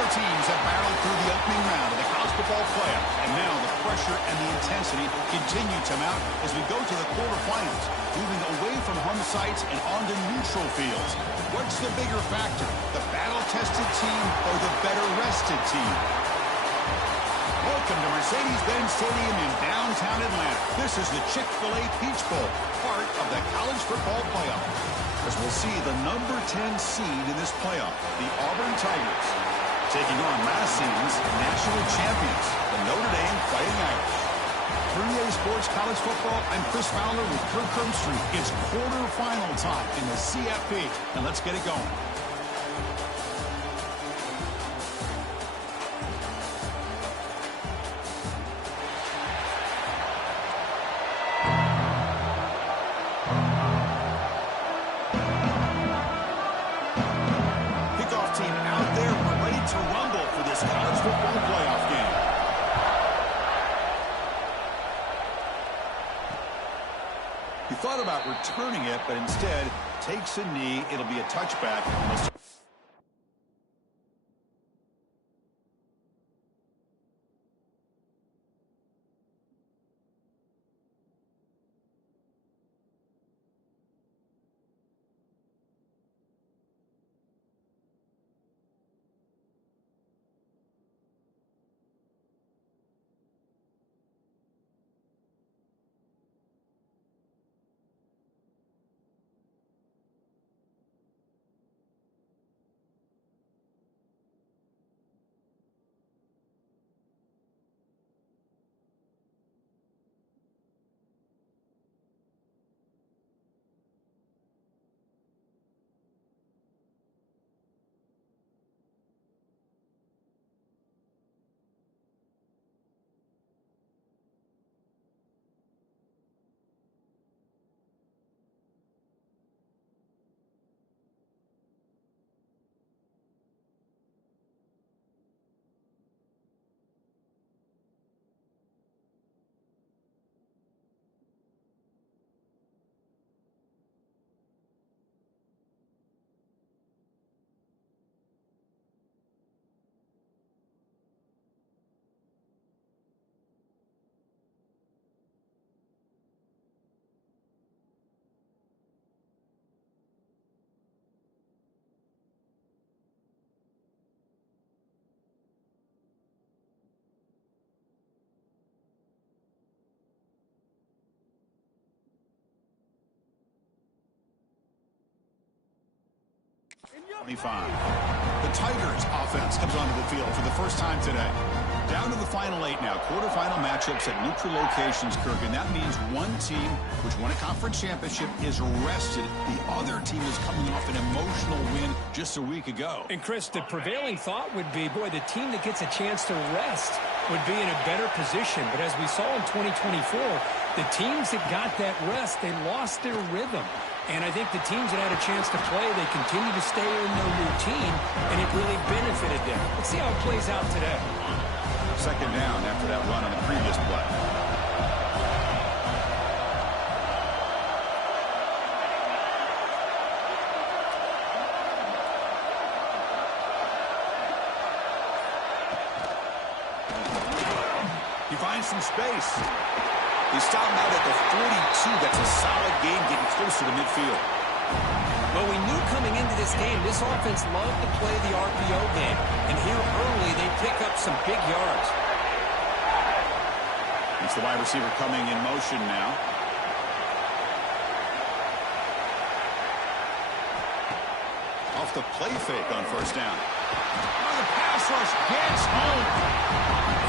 Four teams have barreled through the opening round of the college football playoff, and now the pressure and the intensity continue to mount as we go to the quarterfinals, moving away from home sites and onto neutral fields. What's the bigger factor, the battle-tested team or the better-rested team? Welcome to Mercedes-Benz Stadium in downtown Atlanta. This is the Chick-fil-A Peach Bowl, part of the college football playoff. As we'll see the number 10 seed in this playoff, the Auburn Tigers, taking on last season's national champions, the Notre Dame Fighting Irish. 3A Sports College Football, I'm Chris Fowler with Kirk Herbstreit. It's quarterfinal time in the CFP, and let's get it going. Thought about returning it, but instead takes a knee. It'll be a touchback. The Tigers offense comes onto the field for the first time today. Down to the final 8 now. Quarterfinal matchups at neutral locations, Kirk, and that means one team which won a conference championship is rested. The other team is coming off an emotional win just a week ago. And, Chris, the prevailing thought would be, boy, the team that gets a chance to rest would be in a better position. But as we saw in 2024, the teams that got that rest, they lost their rhythm. And I think the teams that had a chance to play, they continue to stay in their routine, and it really benefited them. Let's see how it plays out today. Second down after that run on the previous play. He finds some space. He's stopped out at the 42. That's a solid game getting closer to midfield. Well, we knew coming into this game, this offense loved to play the RPO game. And here early, they pick up some big yards. It's the wide receiver coming in motion now. Off the play fake on first down. Oh, the pass rush gets home.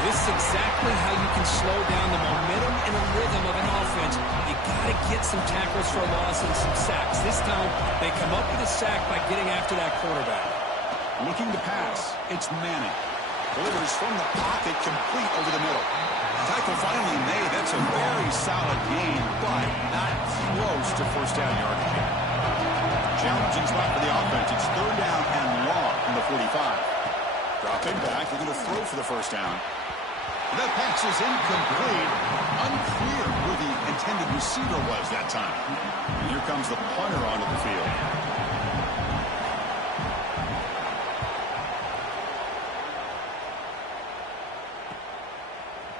This is exactly how you can slow down the momentum and the rhythm of an offense. You got to get some tackles for a loss and some sacks. This time, they come up with a sack by getting after that quarterback. Looking to pass, it's Manning. Delivers from the pocket, complete over the middle. Tackle finally made. That's a very solid gain, but not close to first down yardage yet. Challenging spot for the offense. It's third down and long from the 45. Dropping back, looking to throw for the first down. The pass is incomplete. Unclear who the intended receiver was that time. And here comes the punter onto the field.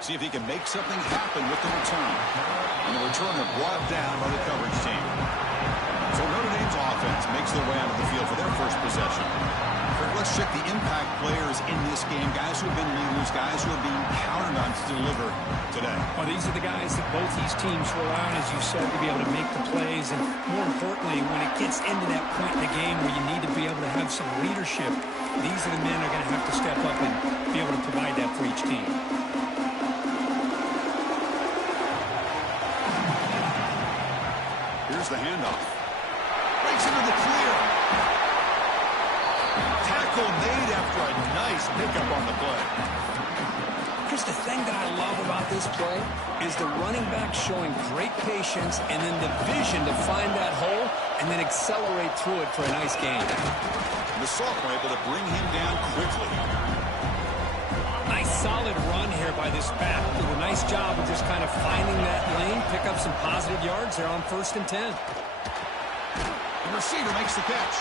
See if he can make something happen with the return. And the returner brought down by the coverage team. So Notre Dame's offense makes their way onto the field for their first possession. Let's check the impact players in this game, guys who have been leaders, guys who are being counted on to deliver today. Well, these are the guys that both these teams rely on, as you said, to be able to make the plays. And more importantly, when it gets into that point in the game where you need to be able to have some leadership, these are the men that are going to have to step up and be able to provide that for each team. Here's the handoff. Breaks into the clear. Tackle made after a nice pickup on the play. Chris, the thing that I love about this play is the running back showing great patience and then the vision to find that hole and then accelerate through it for a nice gain. The sophomore able to bring him down quickly. Nice solid run here by this back. Did a nice job of just kind of finding that lane, pick up some positive yards there on 1st and 10. The receiver makes the catch.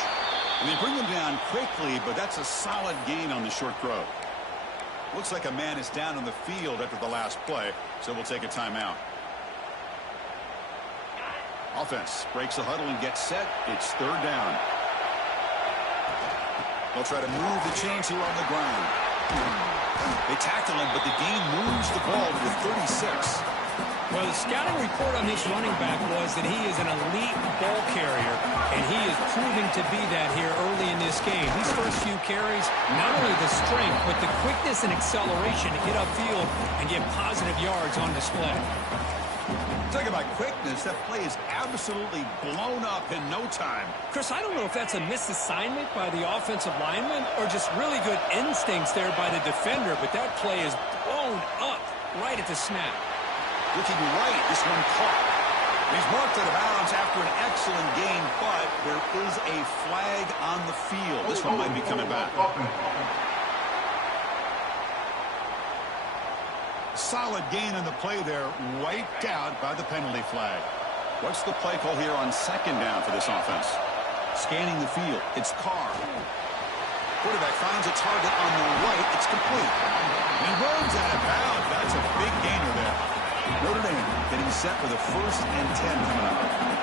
And they bring them down quickly, but that's a solid gain on the short throw. Looks like a man is down on the field after the last play, so we'll take a timeout. Offense breaks the huddle and gets set. It's 3rd down. They'll try to move the chains here on the ground. They tackle him, but the gain moves the ball to the 36. Well, the scouting report on this running back was that he is an elite ball carrier, and he is proving to be that here early in this game. These first few carries, not only the strength, but the quickness and acceleration to get upfield and get positive yards on display. Talk about quickness, that play is absolutely blown up in no time. Chris, I don't know if that's a misassignment by the offensive lineman or just really good instincts there by the defender, but that play is blown up right at the snap. Looking right, this one caught. He's marked out of bounds after an excellent gain, but there is a flag on the field. This one might be coming back. Solid gain on the play there, wiped out by the penalty flag. What's the play call here on 2nd down for this offense? Scanning the field, it's Carr. Quarterback finds a target on the right, it's complete. And he runs out of bounds. That's a big gainer there. Notre Dame getting set for the 1st and 10 coming up.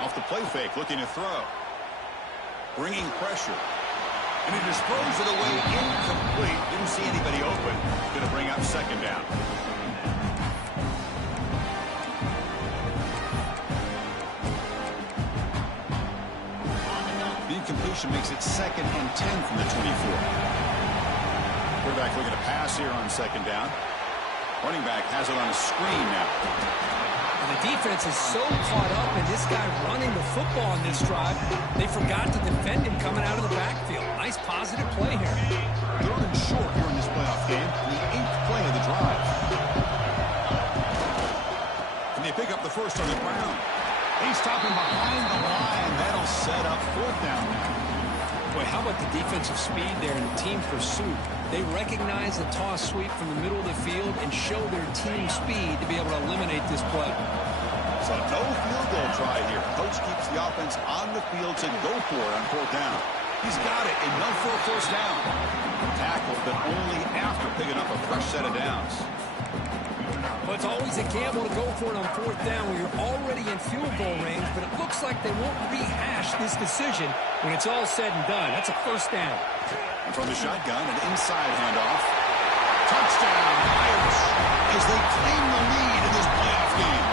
Off the play fake, looking to throw. Bringing pressure. And he just throws it away incomplete. Didn't see anybody open. Going to bring up 2nd down. The incompletion makes it 2nd and 10 from the 24. Quarterback looking to pass here on 2nd down. Running back has it on a screen now. And the defense is so caught up in this guy running the football on this drive, they forgot to defend him coming out of the backfield. Nice positive play here. 3rd and short here in this playoff game. The 8th play of the drive. And they pick up the first on the ground. He's stopping behind the line. That'll set up 4th down now. Boy, how about the defensive speed there and the team pursuit? They recognize the toss sweep from the middle of the field and show their team speed to be able to eliminate this play. So no field goal try here. Coach keeps the offense on the field to go for it on 4th down. He's got it, and no for a 1st down. Tackled, but only after picking up a fresh set of downs. Well, it's always a gamble to go for it on 4th down when you're already in field goal range, but it looks like they won't rehash this decision when it's all said and done. That's a 1st down. And from the shotgun, an inside handoff. Touchdown, Irish, as they claim the lead in this playoff game.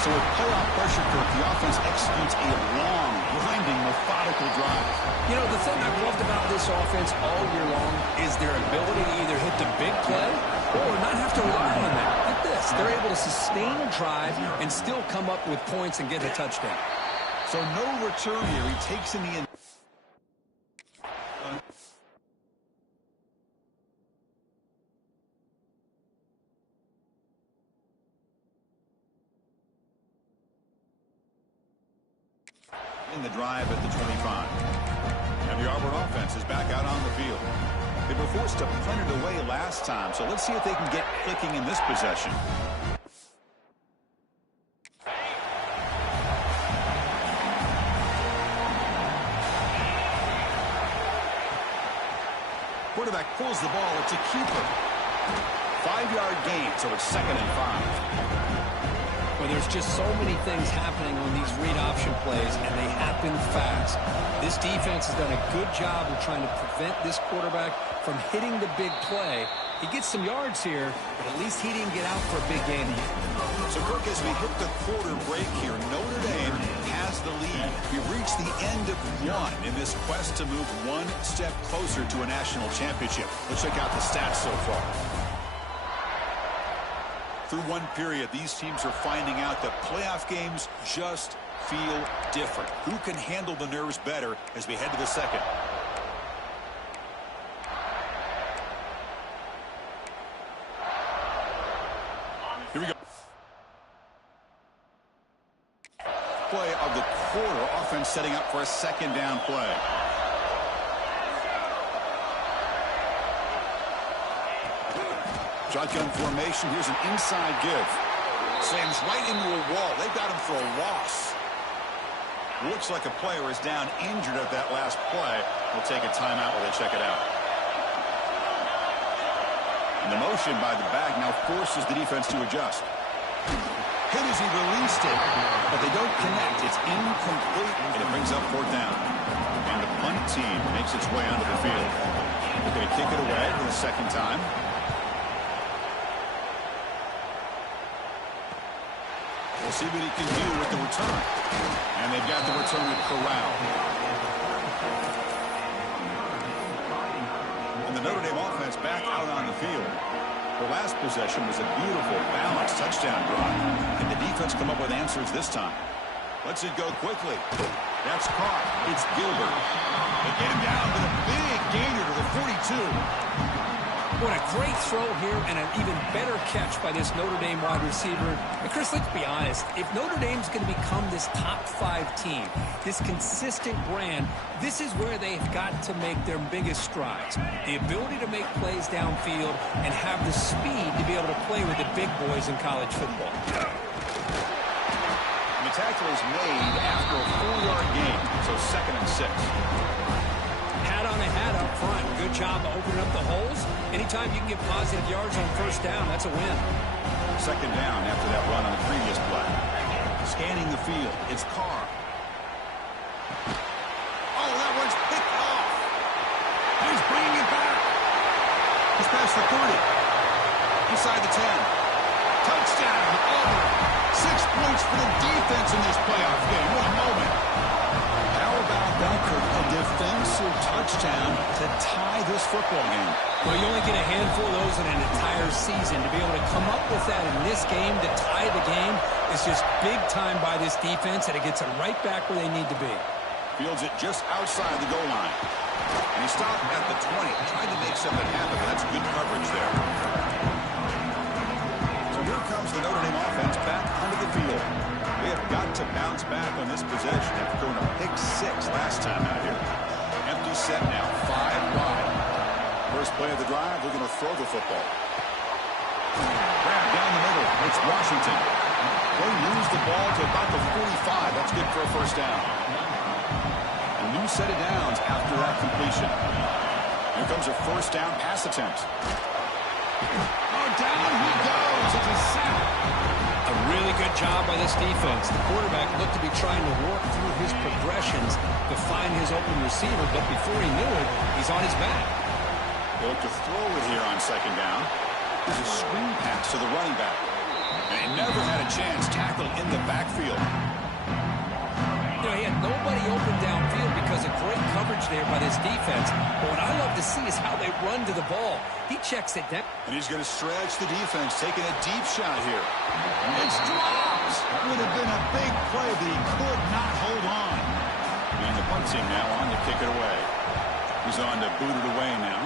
So with playoff pressure, Kirk, the offense executes a long, grinding, methodical drive. You know, the thing I've loved about this offense all year long is their ability to either hit the big play or not have to rely on that. Like this, they're able to sustain a drive and still come up with points and get a touchdown. So no return here. He takes in the in the drive at the 25. And the Auburn offense is back out on the field. They were forced to punt it away last time, so let's see if they can get clicking in this possession. Quarterback pulls the ball. It's a keeper. 5-yard gain, so it's 2nd and 5. Well, there's just so many things happening on these read option plays, and they happen fast. This defense has done a good job of trying to prevent this quarterback from hitting the big play. He gets some yards here, but at least he didn't get out for a big game here. So, Kirk, as we hit the quarter break here, Notre Dame has the lead. We've reached the end of one in this quest to move one step closer to a national championship. Let's check out the stats so far. Through one period, these teams are finding out that playoff games just feel different. Who can handle the nerves better as we head to the second? Here we go. Play of the quarter. Offense setting up for a 2nd down play. Shotgun formation. Here's an inside give. Slams right into a wall. They've got him for a loss. Looks like a player is down injured at that last play. We'll take a timeout while they check it out. And the motion by the back now forces the defense to adjust. Hit as he released it, but they don't connect. It's incomplete, and it brings up 4th down. And the punt team makes its way onto the field. They're going to kick it away for the 2nd time. We'll see what he can do with the return. And they've got the return at Corral. And the Notre Dame offense back out on the field. The last possession was a beautiful, balanced touchdown drive. Can the defense come up with answers this time? Lets it go quickly. That's caught. It's Gilbert. They get him down with a big gainer to the 42. What a great throw here and an even better catch by this Notre Dame wide receiver. And Chris, let's be honest. If Notre Dame's going to become this top 5 team, this consistent brand, this is where they've got to make their biggest strides. The ability to make plays downfield and have the speed to be able to play with the big boys in college football. And the tackle is made after a 4-yard gain, so 2nd and 6. Hat on a hat up front. Good job of opening up the holes. Anytime you can get positive yards on 1st down, that's a win. 2nd down after that run on the previous play. Scanning the field. It's Carr. Oh, that one's picked off. He's bringing it back. He's past the 30. Inside the 10. Touchdown. Over. 6 points for the defense in this playoff game. What a moment. How about that, Kirk? A defensive touchdown to tie this football game. Well, you only get a handful of those in an entire season. To be able to come up with that in this game to tie the game is just big time by this defense, and it gets them right back where they need to be. Fields it just outside the goal line. And he stopped at the 20. Tried to make something happen, but that's good coverage there. So here comes the Notre Dame offense back onto the field. They have got to bounce back on this possession after throwing a pick 6 last time out here. Empty set now, 5 wide. First play of the drive, they're going to throw the football. Grab down the middle. It's Washington. They lose the ball to about the 45. That's good for a 1st down. A new set of downs after that completion. Here comes a 1st down pass attempt. Oh, down he goes. It's a sack. A really good job by this defense. The quarterback looked to be trying to work through his progressions to find his open receiver, but before he knew it, he's on his back. They look to throw it here on 2nd down. There's a screen pass to the running back. And he never had a chance tackled in the backfield. You know, he had nobody open downfield because of great coverage there by this defense. But what I love to see is how they run to the ball. He checks it down. And he's going to stretch the defense, taking a deep shot here. It's dropped. Would have been a big play, but he could not hold on. And the punt team now on to kick it away. He's on to boot it away now.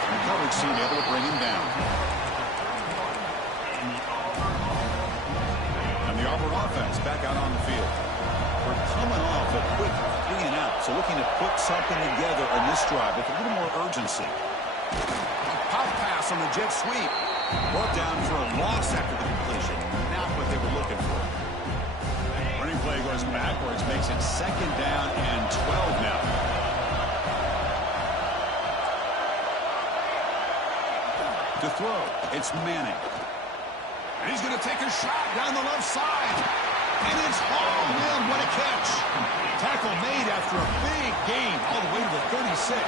And the coverage team able to bring him down. And the Auburn offense back out on the field. For coming off a quick 3 and out, so looking to put something together on this drive with a little more urgency. A pop pass on the jet sweep. Brought down for a loss after the completion. Not what they were looking for. Running play goes backwards, makes it 2nd down and 12 now. To throw, it's Manning. And he's going to take a shot down the left side. And it's hauled in. What a catch. Tackle made after a big gain all the way to the 36.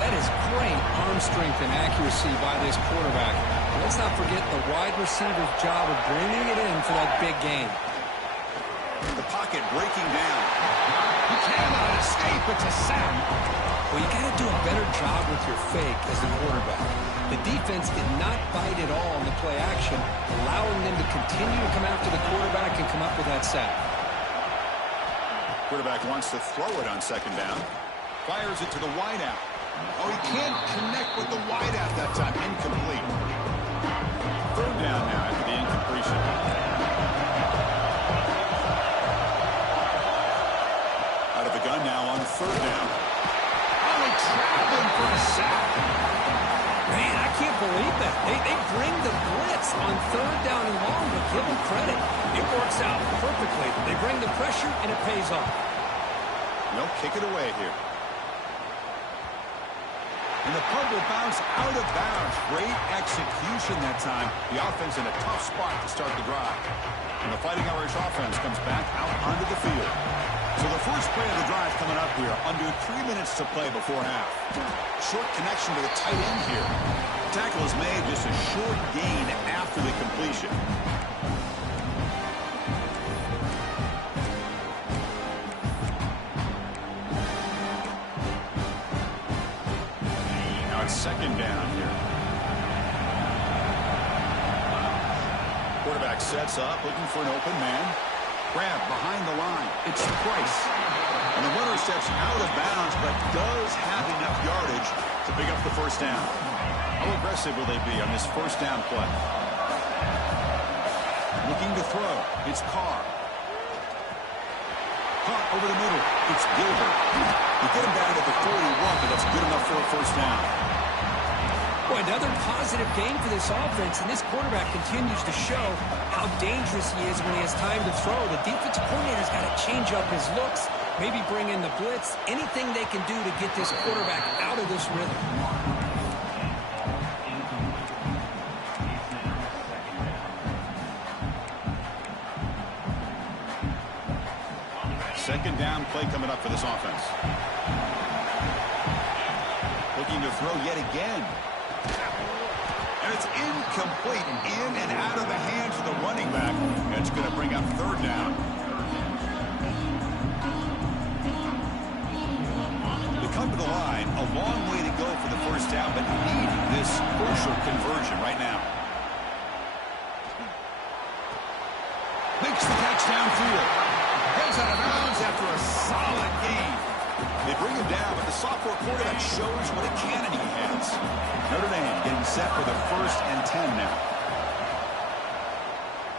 That is great arm strength and accuracy by this quarterback. Let's not forget the wide receiver's job of bringing it in for that big gain. The pocket breaking down. He cannot escape. It's a sack. Well, you got to do a better job with your fake as the quarterback. The defense did not bite at all in the play action, allowing them to continue to come after the quarterback and come up with that sack. Quarterback wants to throw it on 2nd down. Fires it to the wideout. Oh, he can't connect with the wideout that time. Incomplete. 3rd down now after the incompletion. Out of the gun now on 3rd down. Oh, they trap him for a sack. Man, I can't believe that. They bring the blitz on 3rd down and long, but give them credit. It works out perfectly. They bring the pressure, and it pays off. No, kick it away here. And the punt will bounce out of bounds. Great execution that time. The offense in a tough spot to start the drive. And the Fighting Irish offense comes back out onto the field. So the first play of the drive coming up here. Under 3 minutes to play before half. Short connection to the tight end here. Tackle is made, just a short gain after the completion. Now it's 2nd down here. Quarterback sets up, looking for an open man. Grab behind the line. It's Price. And the runner steps out of bounds, but does have enough yardage to pick up the 1st down. How aggressive will they be on this 1st down play? Looking to throw. It's Carr. Caught over the middle. It's Gilbert. They get him down at the 41, but that's good enough for a 1st down. Boy, another positive game for this offense, and this quarterback continues to show how dangerous he is when he has time to throw. The defensive coordinator's got to change up his looks, maybe bring in the blitz, anything they can do to get this quarterback out of this rhythm. 2nd down play coming up for this offense. Looking to throw yet again. And it's incomplete, in and out of the hands of the running back. It's going to bring up 3rd down. They come to the line, a long way to go for the 1st down, but need this crucial conversion right now. Makes the catch downfield. Heads out of bounds after a solid gain. They bring him down, but the sophomore quarterback shows what a cannon he has. Notre Dame getting set for the 1st and 10 now.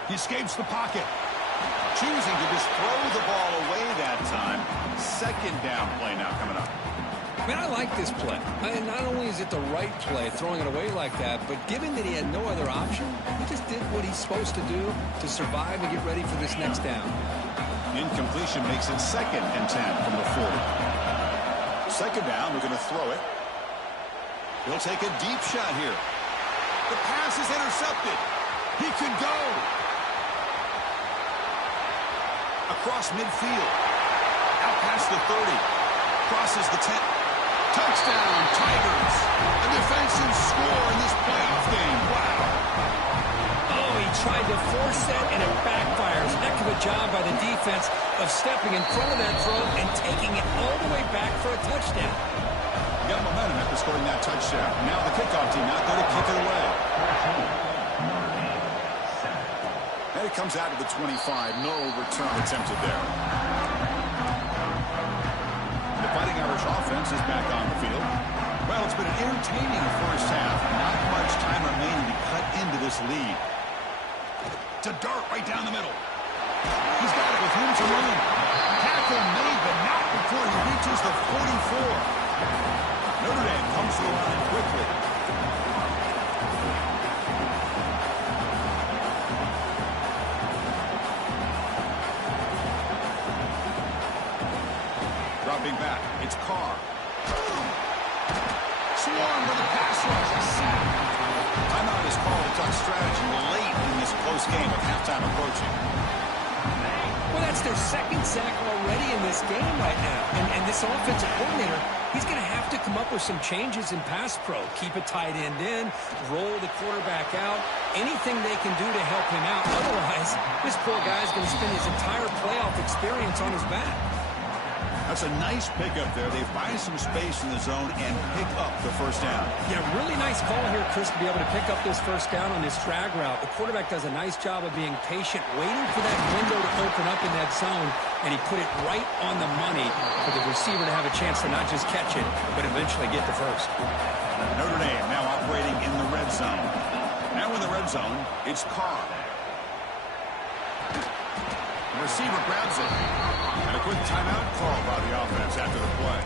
He escapes the pocket. Choosing to just throw the ball away that time. 2nd down play now coming up. Man, I like this play. Not only is it the right play, throwing it away like that, but given that he had no other option, he just did what he's supposed to do to survive and get ready for this next down. Incompletion makes it 2nd and 10 from the 40. 2nd down, we're going to throw it. He'll take a deep shot here. The pass is intercepted. He could go. Across midfield. Out past the 30. Crosses the 10. Touchdown, Tigers. A defensive score in this playoff game. Wow. Oh, he tried to force that, and it backfires. Heck of a job by the defense of stepping in front of that throw and taking it all the way back for a touchdown. Got momentum after scoring that touchdown. Now the kickoff team out there to kick it away. And it comes out to the 25. No return attempted there. The Fighting Irish offense is back on the field. Well, it's been an entertaining 1st half. Not much time remaining to cut into this lead. To Dart right down the middle. He's got it with room to run. Tackle made, but not before he reaches the 44. Notre Dame comes to the line quickly. Dropping back, it's Carr. Swarm with a pass rush. A sack. Timeout is called to talk strategy late in this close game with halftime approaching. Well, that's their second sack already in this game right now. And this offensive coordinator, he's going to have to come up with some changes in pass pro. Keep a tight end in, roll the quarterback out, anything they can do to help him out. Otherwise, this poor guy's going to spend his entire playoff experience on his back. That's a nice pickup there. They find some space in the zone and pick up the first down. Yeah, really nice call here, Chris, to be able to pick up this first down on this drag route. The quarterback does a nice job of being patient, waiting for that window to open up in that zone, and he put it right on the money for the receiver to have a chance to not just catch it, but eventually get the first. Notre Dame now operating in the red zone. Now in the red zone, it's Carr. The receiver grabs it. And a quick timeout call by the offense after the play.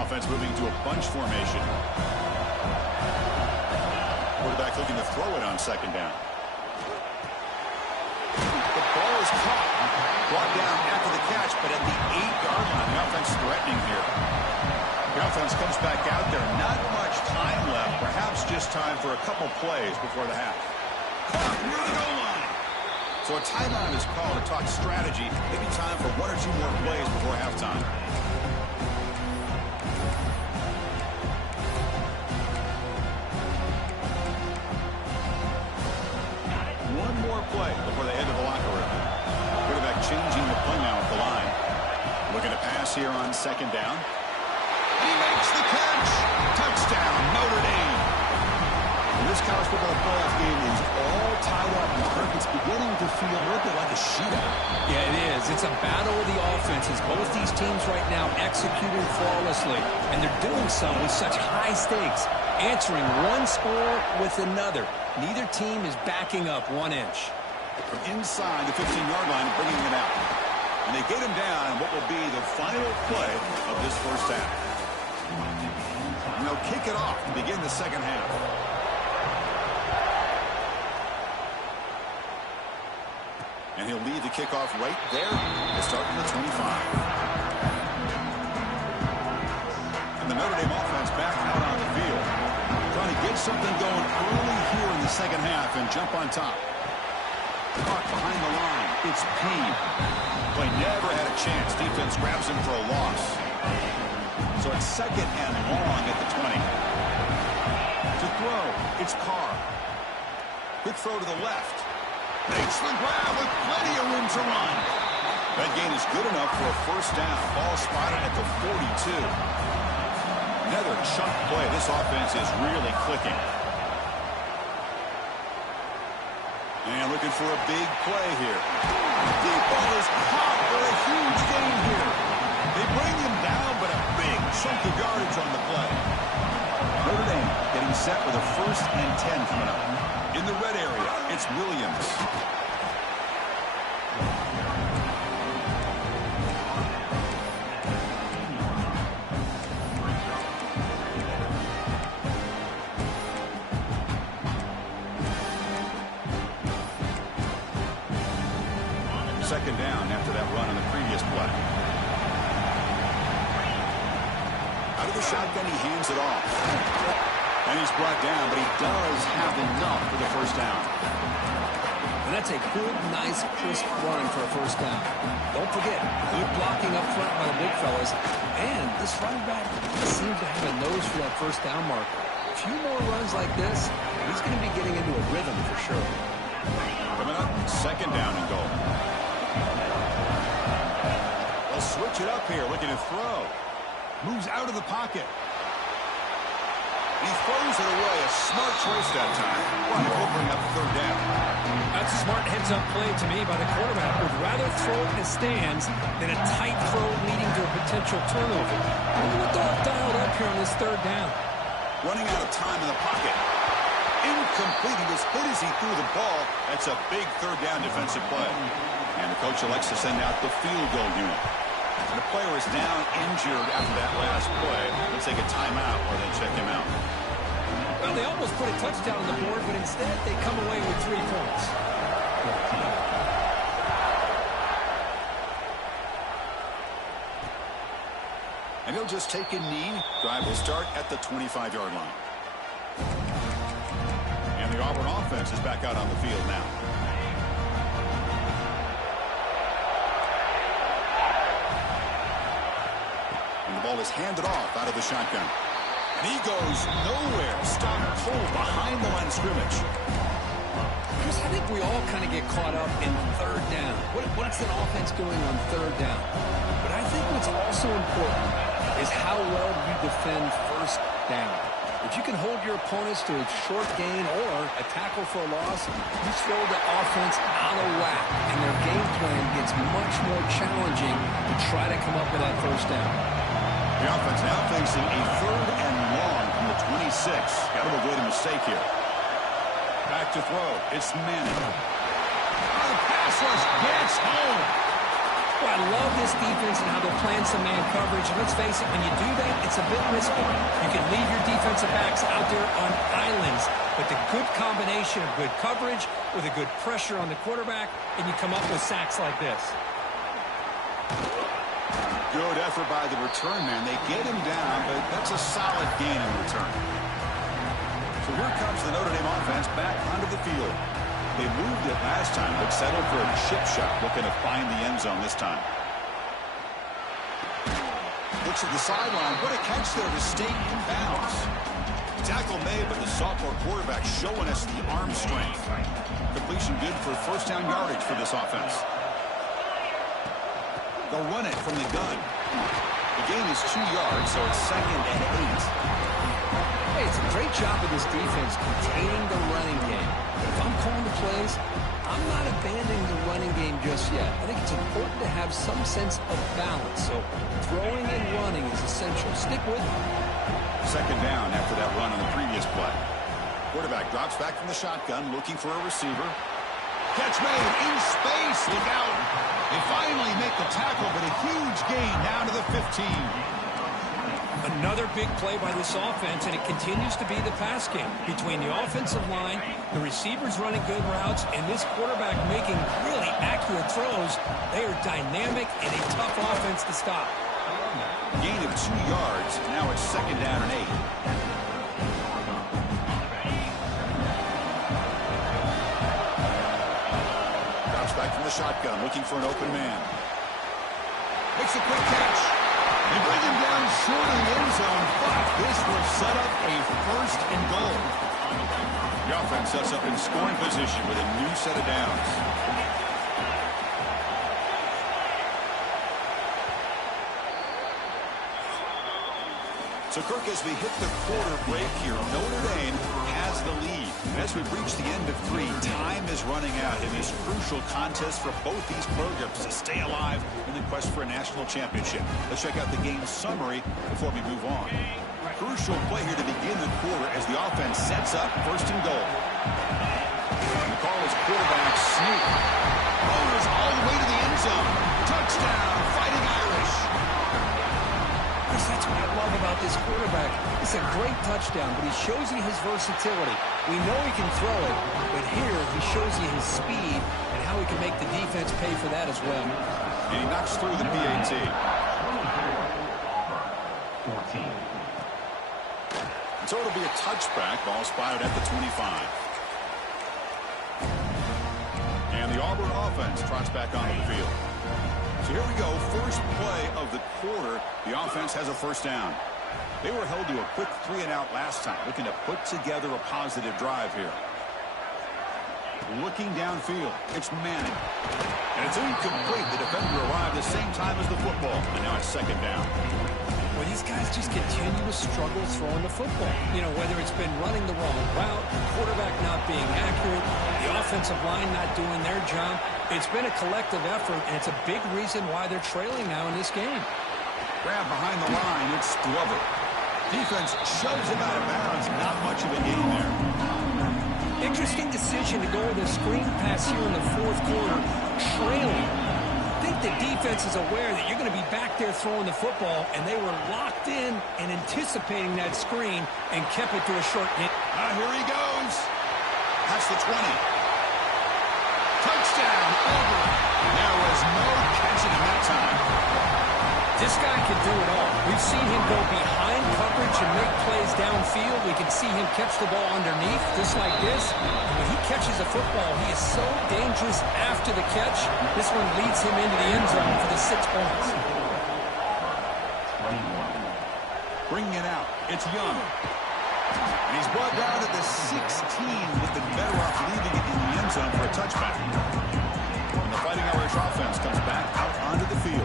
Offense moving to a bunch formation. Quarterback looking to throw it on second down. The ball is caught. Brought down after the catch, but at the 8-yard line. The offense threatening here. The offense comes back out there. Not much time left. Perhaps just time for a couple plays before the half. Caught near the goal line. So a timeout is called to talk strategy. Maybe time for one or two more plays before halftime. One more play before they head to the locker room. Quarterback changing the play now at the line. Looking to pass here on second down. He makes the catch. Touchdown, Notre Dame. This college football playoff game is all tied up. It's beginning to feel a little bit like a shootout. Yeah, it is. It's a battle of the offenses. Both these teams right now executing flawlessly, and they're doing so with such high stakes, answering one score with another. Neither team is backing up 1 inch. From inside the 15-yard line, bringing it out. And they get him down in what will be the final play of this first half. And they'll kick it off to begin the second half. And he'll lead the kickoff right there to start from the 25. And the Notre Dame offense back out on the field. Trying to get something going early here in the second half and jump on top. Caught behind the line. It's Payne. Play never had a chance. Defense grabs him for a loss. So it's second and long at the 20. To throw, it's Carr. Quick throw to the left. Makes the grab with plenty of room to run. That gain is good enough for a first down. Ball spotted at the 42. Another chunk play. This offense is really clicking. And looking for a big play here. The ball is caught for a huge gain here. They bring him down, but a big chunk of yardage on the play. Notre Dame getting set with a 1st and 10 coming up. In the red area, it's Williams. Second down after that run on the previous play. Out of the shotgun, he hands it off. And he's brought down, but he does have enough for the first down. And that's a good, nice, crisp run for a first down. Don't forget, good blocking up front by the big fellas. And this running back seems to have a nose for that first down marker. A few more runs like this, he's going to be getting into a rhythm for sure. Coming up, second down and goal. They'll switch it up here, looking to throw. Moves out of the pocket. He throws it away. A smart choice that time. But it will bring up third down. That's a smart heads-up play to me by the quarterback. Would rather throw it in the stands than a tight throw leading to a potential turnover. I wonder what they'll have dialed up here on this third down. Running out of time in the pocket. Incomplete. He was hit as he threw the ball. That's a big third down defensive play. And the coach elects to send out the field goal unit. And the player is down injured after that last play. Let's take a timeout or they check him out. Well, they almost put a touchdown on the board, but instead they come away with 3 points. And he'll just take a knee. Drive will start at the 25-yard line. And the Auburn offense is back out on the field now. And the ball is handed off out of the shotgun. And he goes nowhere. Stop pull behind the line of scrimmage. Chris, I think we all kind of get caught up in third down. What's an offense doing on third down? But I think what's also important is how well you defend first down. If you can hold your opponents to a short gain or a tackle for a loss, you throw the offense out of whack, and their game plan gets much more challenging to try to come up with that first down. The offense now facing a third and long from the 26. Got to avoid a mistake here. Back to throw. It's Manning. The pass rush gets home. Well, I love this defense and how they're playing some man coverage. And let's face it, when you do that, it's a bit risky. You can leave your defensive backs out there on islands. But the good combination of good coverage with a good pressure on the quarterback, and you come up with sacks like this. Good effort by the return man. They get him down, but that's a solid gain in return. So here comes the Notre Dame offense back onto the field. They moved it last time, but settled for a chip shot, looking to find the end zone this time. Looks at the sideline. What a catch there to stay in bounds. Tackle made, but the sophomore quarterback showing us the arm strength. Completion good for first down yardage for this offense. They'll run it from the gun. The gain is 2 yards, so it's 2nd and 8. Hey, it's a great job of this defense containing the running game. If I'm calling the plays, I'm not abandoning the running game just yet. I think it's important to have some sense of balance. So throwing and running is essential. Stick with it. 2nd down after that run on the previous play. Quarterback drops back from the shotgun, looking for a receiver. Catch made in space. Look out. They finally make the tackle, but a huge gain down to the 15. Another big play by this offense, and it continues to be the pass game. Between the offensive line, the receivers running good routes, and this quarterback making really accurate throws, they are dynamic and a tough offense to stop. Gain of 2 yards. Now it's 2nd down and 8. Drops back from the shotgun, looking for an open man. Makes a quick catch. They bring him down short of the end zone, but this will set up a 1st and goal. The offense sets up in scoring position with a new set of downs. So, Kirk, as we hit the quarter break here, Notre Dame has the lead. As we reach the end of 3, time is running out in this crucial contest for both these programs to stay alive in the quest for a national championship. Let's check out the game summary before we move on. Crucial play here to begin the quarter as the offense sets up 1st and goal. And the call is quarterback sneak. Goes all the way to the end zone. Touchdown, Fighting Irish. That's what I love about this quarterback. It's a great touchdown, but he shows you his versatility. We know he can throw it, but here he shows you his speed and how he can make the defense pay for that as well. And he knocks through the PAT. So it'll be a touchback. Ball spotted at the 25. And the Auburn offense trots back onto the field. So here we go, first play of the quarter. The offense has a 1st down. They were held to a quick 3-and-out last time, looking to put together a positive drive here. looking downfield. It's Manning. And it's incomplete. The defender arrived the same time as the football. And now it's second down. Well, these guys just continue to struggle throwing the football. You know, whether it's been running the wrong route, quarterback not being accurate, the offensive line not doing their job. It's been a collective effort, and it's a big reason why they're trailing now in this game. Grab behind the line. It's Glover. Defense shoves him out of bounds. Not much of a gain there. Interesting decision to go with a screen pass here in the fourth quarter, trailing. I think the defense is aware that you're going to be back there throwing the football, and they were locked in and anticipating that screen and kept it to a short hit. Here he goes. That's the 20. Touchdown, over. There was no catching him that time. This guy can do it all. We've seen him go behind coverage and make plays downfield. We can see him catch the ball underneath, just like this. And when he catches a football, he is so dangerous after the catch. This one leads him into the end zone for the 6 points. Bringing it out. It's Young. And he's brought down at the 16 with the better off leaving it in the end zone for a touchback. And the Fighting Irish offense comes back out onto the field.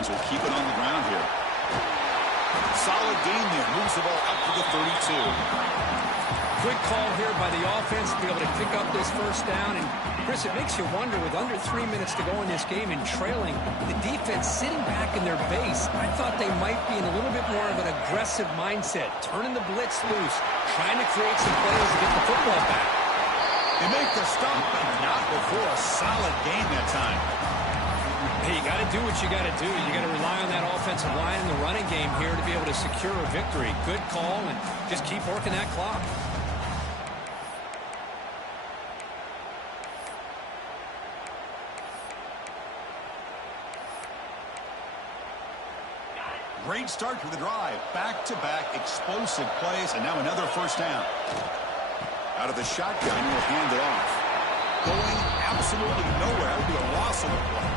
Will keep it on the ground here. Solid gain there. Moves the ball up to the 32. Good call here by the offense to be able to pick up this first down. And, Chris, it makes you wonder, with under 3 minutes to go in this game and trailing, the defense sitting back in their base, I thought they might be in a little bit more of an aggressive mindset, turning the blitz loose, trying to create some plays to get the football back. They make the stop, but not before a solid gain that time. Hey, you got to do what you got to do. You got to rely on that offensive line in the running game here to be able to secure a victory. Good call, and just keep working that clock. Great start to the drive. Back-to-back explosive plays, and now another first down. Out of the shotgun, he'll hand it off. Going absolutely nowhere. It'll be a loss of the play.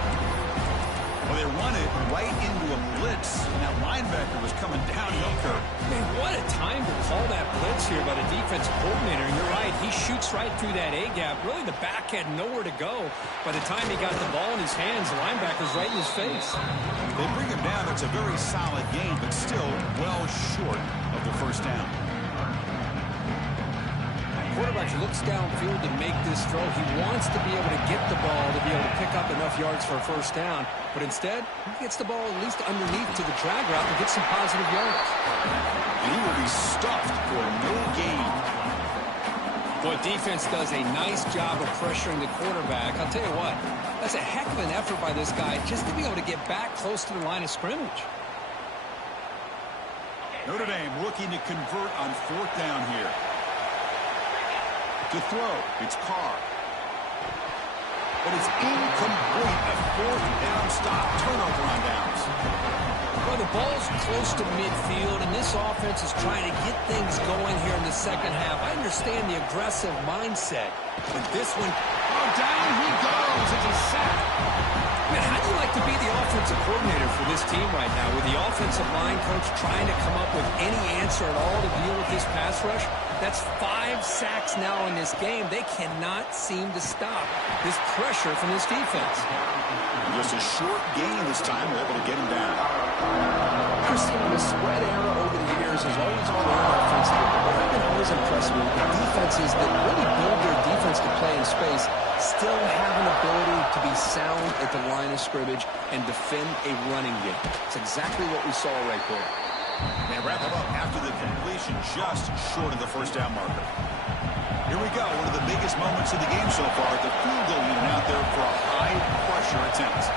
Well, they run it right into a blitz, and that linebacker was coming downhill curve. Man, what a time to call that blitz here by the defensive coordinator. And you're right, he shoots right through that A-gap. Really, the back had nowhere to go. By the time he got the ball in his hands, the linebacker's right in his face. They bring him down. It's a very solid game, but still well short of the first down. Quarterback looks downfield to make this throw. He wants to be able to get the ball to be able to pick up enough yards for a first down. But instead, he gets the ball at least underneath to the drag route and gets some positive yards. And he will be stuffed for no gain. Boy, defense does a nice job of pressuring the quarterback. I'll tell you what, that's a heck of an effort by this guy just to be able to get back close to the line of scrimmage. Notre Dame looking to convert on fourth down here. To throw, it's Carr. But it's incomplete. A fourth down stop. Turnover on downs. Well, the ball's close to midfield, and this offense is trying to get things going here in the second half. I understand the aggressive mindset, but this one, down he goes. It's a sack. Man, how do you like to be the offensive coordinator for this team right now, with the offensive line coach trying to come up with any answer at all to deal with this pass rush? That's 5 sacks now in this game. They cannot seem to stop this pressure from this defense. Just a short gain this time. They're able to get him down. Christine, the spread era over the years is always on the offensive. What I've been always impressed with defenses that really build their defense to play in space still have an ability to be sound at the line of scrimmage and defend a running game. It's exactly what we saw right there. They wrap him up after the completion, just short of the first down marker. Here we go, one of the biggest moments of the game so far. The field goal unit out there for a high-pressure attempt.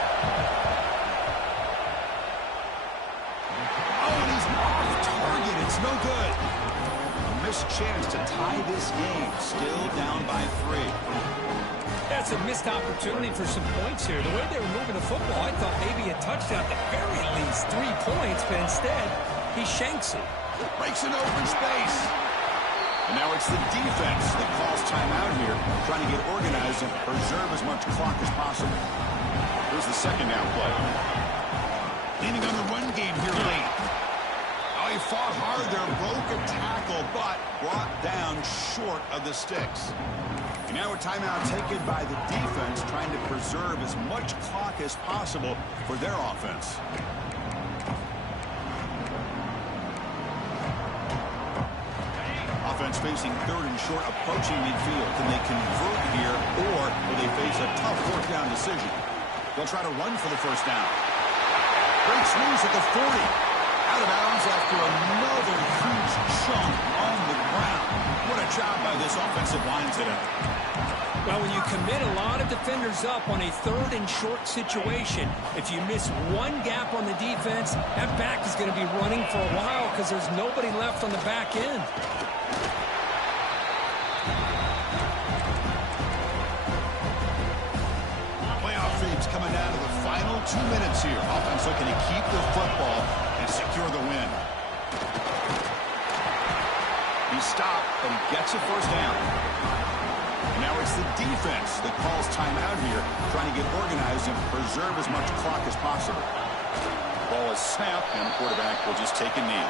Oh, and he's off target. It's no good. A missed chance to tie this game. Still down by 3. That's a missed opportunity for some points here. The way they were moving the football, I thought maybe a touchdown, at the very least 3 points, but instead, he shanks it. Breaks an open space. And now it's the defense that calls timeout here, trying to get organized and preserve as much clock as possible. Here's the second down play. Leaning on the run game here late. Oh, he fought hard there, broke a tackle, but brought down short of the sticks. And now a timeout taken by the defense, trying to preserve as much clock as possible for their offense. Offense facing third and short, approaching midfield. Can they convert here, or will they face a tough fourth down decision? They'll try to run for the first down. Great swings at the 40. Out of bounds after another huge chunk on the ground. What a job by this offensive line today. Well, when you commit a lot of defenders up on a third and short situation, if you miss one gap on the defense, that back is going to be running for a while because there's nobody left on the back end. Playoff dreams coming down to the final 2 minutes here. Offense looking to keep the football and secure the win. He stopped, but he gets a first down. And now it's the defense that calls timeout here, trying to get organized and preserve as much clock as possible. Ball is snapped, and the quarterback will just take a knee.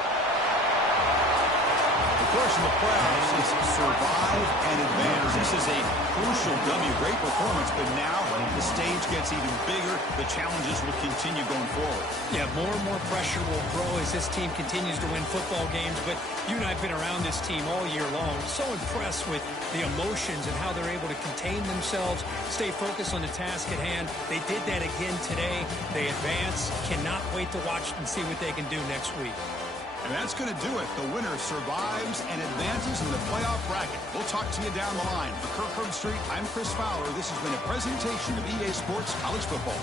The course in the playoffs is survive and advance. This is a crucial W. Great performance, but now the stage gets even bigger. The challenges will continue going forward. Yeah, more and more pressure will grow as this team continues to win football games, but you and I have been around this team all year long. So impressed with the emotions and how they're able to contain themselves, stay focused on the task at hand. They did that again today. They advance. Cannot wait to watch and see what they can do next week. And that's going to do it. The winner survives and advances in the playoff bracket. We'll talk to you down the line. For Kirk Herbstreit, I'm Chris Fowler. This has been a presentation of EA Sports College Football.